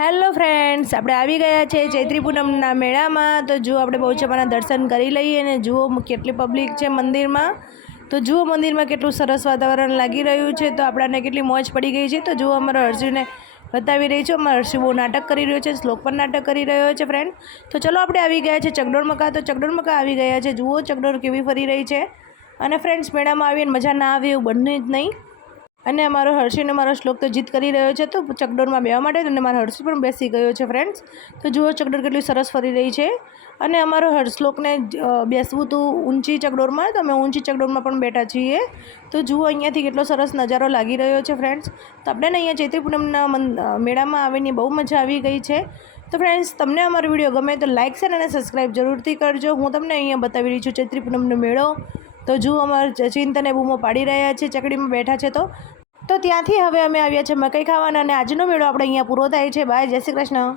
Hello friends, આપણે આવી ગયા છે ચૈત્રી પૂનમના મેળામાં. તો જુઓ, આપણે બહુચરામાના દર્શન કરી લઈએ અને જુઓ કેટલી પબ્લિક છે મંદિરમાં. તો જુઓ, મંદિરમાં કેટલું સરસ વાતાવરણ લાગી રહ્યું છે. તો આપણાને કેટલી મોજ પડી ગઈ છે. તો જુઓ, અમારો હર્ષુને બતાવી રહી છું. અમારો હર્ષુ બહુ નાટક કરી રહ્યો છે, શ્લોક પણ નાટક કરી રહ્યો છે ફ્રેન્ડ તો ચલો, આપણે આવી ગયા છે ચકડોળ મકા. તો ચકડોળ મકા આવી ગયા છે. જુઓ, ચકડોળ કેવી ફરી રહી છે. અને ફ્રેન્ડ્સ મેળામાં આવીને મજા ના આવે એવું બને જ નહીં. અને અમારો હર્ષીને મારો શ્લોક તો જીત કરી રહ્યો છે, તો ચકડોરમાં બેવા માટે અને મારો હર્ષી પણ બેસી ગયો છે ફ્રેન્ડ્સ તો જુઓ ચકડોર કેટલી સરસ ફરી રહી છે. અને અમારો હર્ષલોકને બેસવું હતું ઊંચી ચકડોરમાં તો અમે ઊંચી ચકડોરમાં પણ બેઠા છીએ. તો જુઓ અહીંયાથી કેટલો સરસ નજારો લાગી રહ્યો છે ફ્રેન્ડ્સ તો આપણે અહીંયા ચૈત્રી પૂનમના મન- મેળામાં આવીને બહુ મજા આવી ગઈ છે. તો ફ્રેન્ડ્સ તમને અમારો વીડિયો ગમે તો લાઇક છે અને સબસ્ક્રાઈબ જરૂરથી કરજો. હું તમને અહીંયા બતાવી રહી છું ચૈત્રી પૂનમનો મેળો. તો જુઓ અમારા ચિંતને બૂમો પાડી રહ્યા છે, ચકડીમાં બેઠા છે તો. તો ત્યાંથી હવે અમે આવ્યા છે મકાઈ ખાવાના અને આજનો મેળો આપણે અહીંયા પૂરો થાય છે. બાય, જય શ્રી કૃષ્ણ.